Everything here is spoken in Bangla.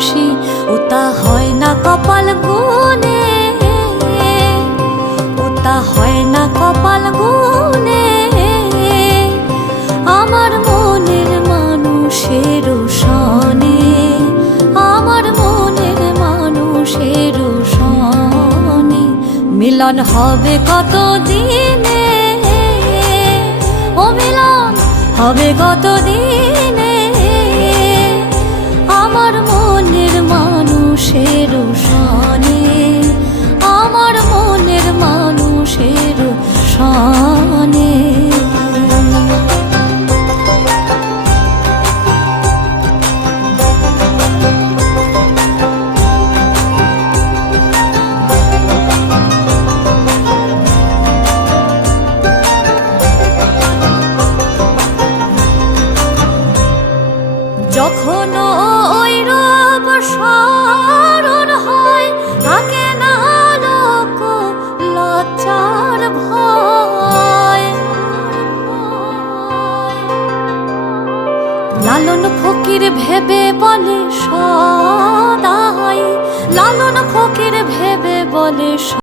খুশি ওটা হয় না কপাল গুনে ওটা হয় না কপাল গুনে আমার মনের মানুষের সনে, আমার মনের মানুষের সনে। মিলন হবে কত দিনে ও মিলন হবে কত দিনে মানুষের সনে আমার মনের মানুষের সনে। যখন ওই রব লালন ফকির ভেবে বলে সদাই। লালন ফকির ভেবে বলে